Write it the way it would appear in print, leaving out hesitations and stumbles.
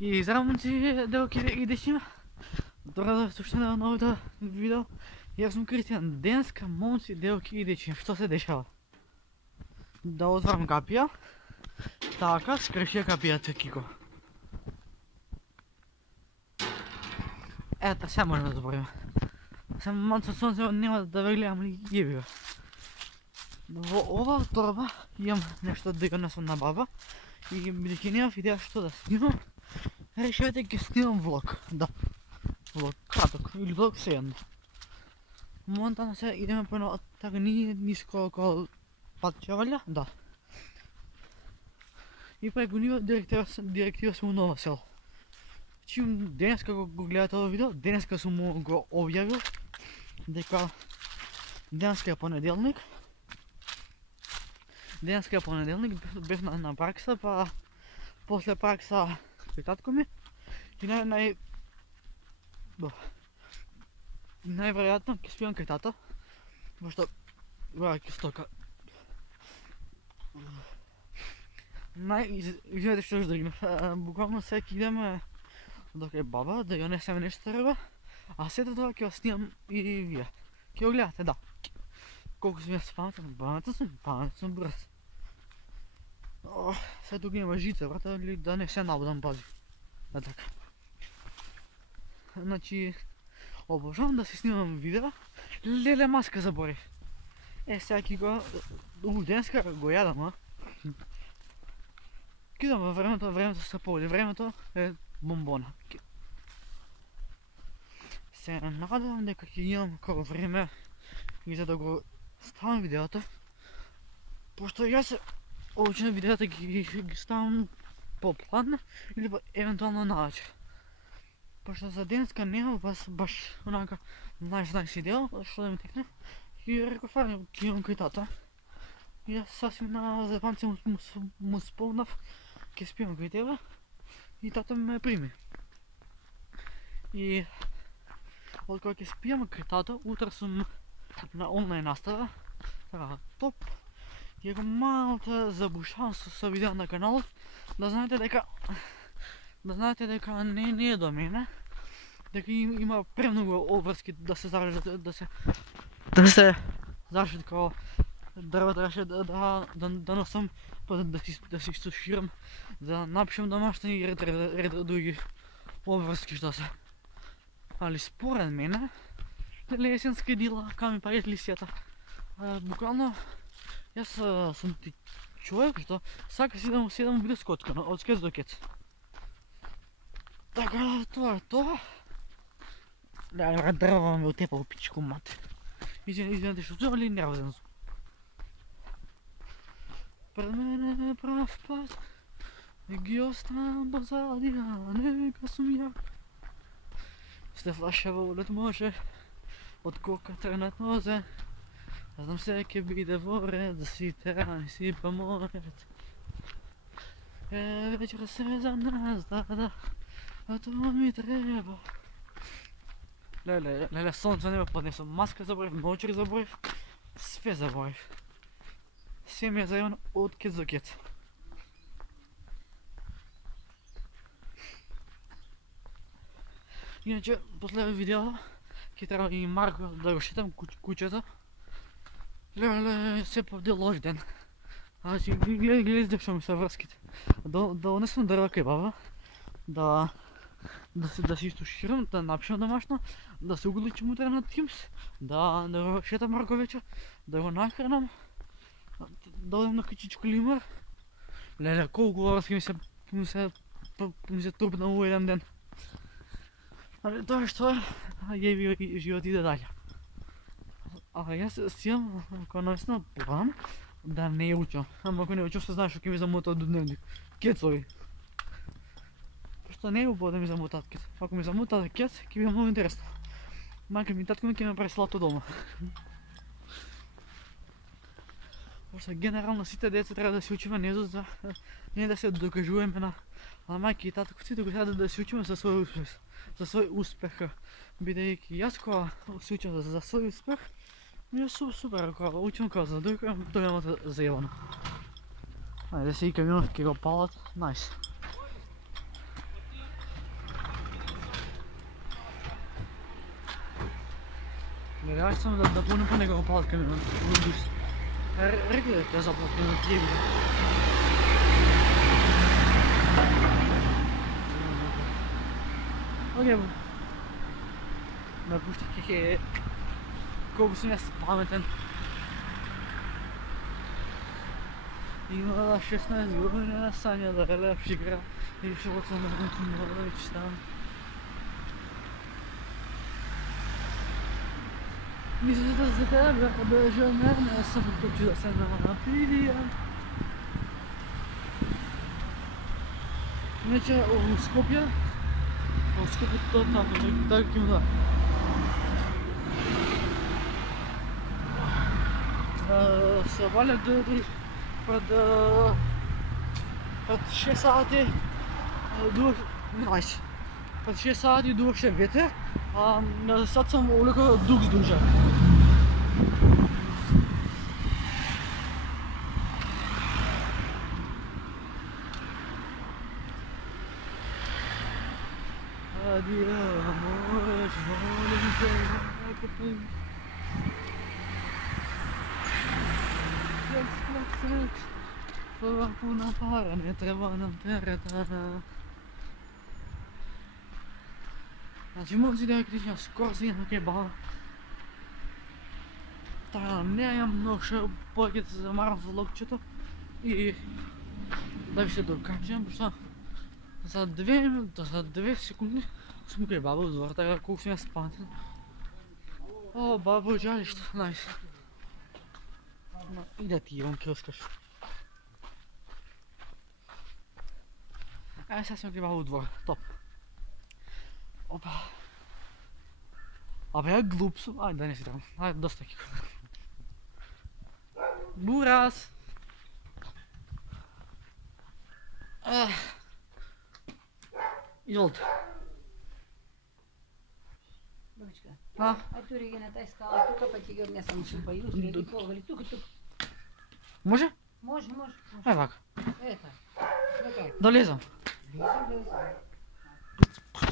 И здраво, момци, девойки и дечима. Добре дошли на новото видео. Јас сум Кристијан. Денеска, момци, девойки и дечима, што се дешава? Да отварам капија. Така, скршија капијата, Кико. Ето, сега може да забориме. Само малце сонце нема да ве гледам ли јебива. Во ова торба имам нешто да го несам на баба. И бидејќи немав идеја што да снимам, решив да ќе снимам влог. Да. Влог краток или влог се едно. Моментално се идеме по едно така ниско около патче валја, да. И преку нива директива сум у Нова Село. Чим денеска го гледате ова видео, денеска сум му го објавил дека денеска е понеделник. Денеска е понеделник, бев на пракса, па после пракса при татко ми и најверојатно ќе спијам кај тато, пошто ќе стока. Извинете што да игнав, буквално сега ќе идеме до кај баба да ја несеме нешто треба, а сето тоа ќе го снимам и вие. Ќе го гледате, да. Колку сум јас паметен сум брз. Сега тук има жица, брата, да не се набудам, пази. Да така. Значи, обожавам да си снимам видео. Леле, маска заборив. Сега ки го... денеска го јадам, а? Кидам във времето се поводи. Времето е бомбона. Се надевам дека ќе имам колко време и за да го ставам видеото. Пошто јас обично видеото ги ставам по-план или евентуално навечер. Пошто за денеска нема баш онака најс идеал што да ми текне. И реков, ќе имам кај тата. И јас сасвим на зебанце му спомнав, ќе спијам кај тебе и тата ме прими. И од кога ќе спијам кај тата, утре сум на онлайн настава, така топ. И ако малце забушавам со видео на каналот, да знаете дека не е до мене, дека има премногу обврски да се заражат, да се заражат како дрва требаше да носам, па да си суширам, да напишам домашни и ред други обврски што се. Али според мене, лесенска дила, кај ми паријат лисијата. Буквално, јас сум ти човек што сака си да му седам биде скоткано, од скец до кец. Така, тоа е тоа. Дрва ме отепал пичко мате. Извинете што тоа ли нервозен сум. Пред мене е прав пат, ги оставам позади, а нека сум ја. Сте флашева улет може, од кока тренат нозе. Знам се ќе биде во ред, за сите рани си поморет. Вечер се за нас, да, а тоа ми треба. Леле, сонце не ме поднесам, маска заборив, научар заборив, све заборив. Све ми е зајавно од кец до кец. Иначе, после видео, ќе треба и Марко да го шетам куќето. Леле, се повде лош ден. Значи, гледайте што ми се врските. Да унесам дрва кај баба, да се изтуширам, да напишам домашно, да се угличам утре на Teams, да го шетам Марко вечер, да го нахранам, да одем на качичко лимар. Леле, колку врски ми се трупна у еден ден. Али тоа што јеби живот иде дале. Јас си имам коносна план да не ја учам. Ама ако не учам, се знаеш што ќе ми замутат до дневник. Кецови. Пошто не е убаво да ми замутат кец. Ако ми замутат кец, ќе биде многу интересно. Мајка ми и татко ми ќе ме прави слато дома. Пошто генерално сите деца треба да се учиме не да се докажуваме на мајка и татко, сите го треба да се учиме за свој успех. Бидејќи јас кога се учам за свој успех, ми е супер, кога учам кога за друг, тоа е заебано. Ајде се и камионот ќе го палат, најс. я съм да пълня по него палат камион. Рекли да те заплатя на тиеби. Окей, напущих е колко съм аз паметен. Имала 16 години, Саня да лев игра и защото съм много да вече ставам. Мисля за тебе, беше мене, съм тук да се напия. Иначе у Скопия там, так има. Се валят пред 6 сати пред 6 сати дуваше ветер, а sad sam ovoliko dug zdužan. Adio, amores, volim te zakopim. Seks, това пуна пара, не трябва нам терета. Значи може да е критична скорост на кебала. Та не много ще повече да се замарам с локчето и да ви се докачам, защото за 2 секунди съм кебала от двора, така колко съм я спантен. О, бабо, жалище, найс. И да ти имам кръскаш. Ай, сега съм кебала от двора, топ. Опа. Абе, я глуп съм. Ай, да не си трябва. Ай, доста кико. Бурас! Изолте. Бабичка, А? тури ги на тази скала, тук пък ти ги отнесам, ще паю, ще ги повали, тук. Може? Може. Ай, вака. Ето. Така. Долезам. Влизам.